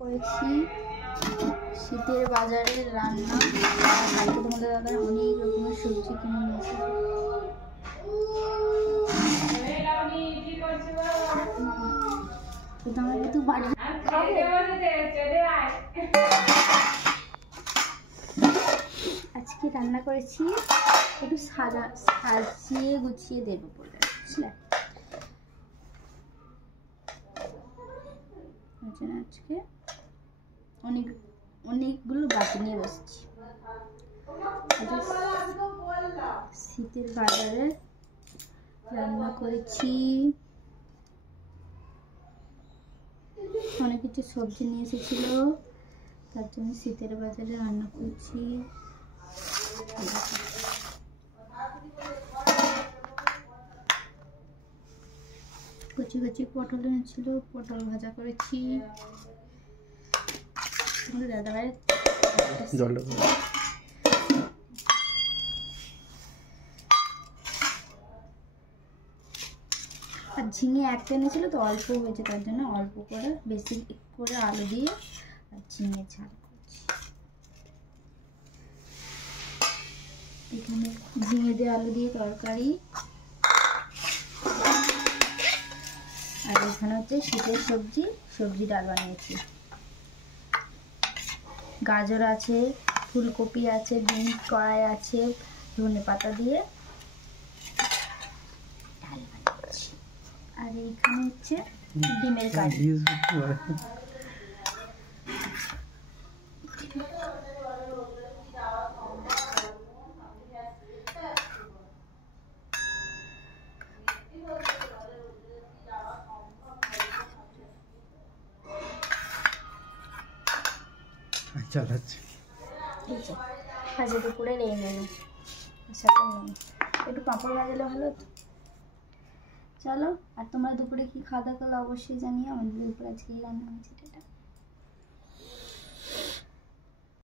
করেছি শীতের বাজারের রান্না। কালকে তোমাদের দাদা অনেক রকমের সবজি কিনে নিয়েছে। আজকে রান্না করেছি একটু সাজিয়ে গুছিয়ে দেবো বলে, বুঝলে? আজকে অনেকগুলো বাটি নিয়ে বসছি। শীতের বাজারে রান্না করেছি, অনেক কিছু সবজি নিয়ে এসেছিল, তার জন্য শীতের বাজারে রান্না করছি। কচি কচি পটল এনেছিল, পটল ভাজা করেছি। দাদাভাই আর ঝিঙে একটা এনেছিল তো অল্প হয়েছে, তার জন্য অল্প করে বেশি করে আলু দিয়ে আর ঝিঙে ঝাল করছি। এখানে ঝিঙে দিয়ে আলু দিয়ে তরকারি, আর এখানে হচ্ছে শীতের সবজি ডাল বানিয়েছি। গাজর আছে, ফুলকপি আছে, বিনস কড়াই আছে, ধনে পাতা দিয়ে ডাল বানিয়েছি। আর এইখানে হচ্ছে ডিমের কারি। আজ দুপুরের এই মেনু, সাথে একটু পাঁপড় ভাজলে ভালো হতো। চলো, আর তোমরা দুপুরে কি খাওয়া দাওয়া করলে অবশ্যই জানিও। আমাদের দুপুরে আজকে এই রান্না হয়েছে।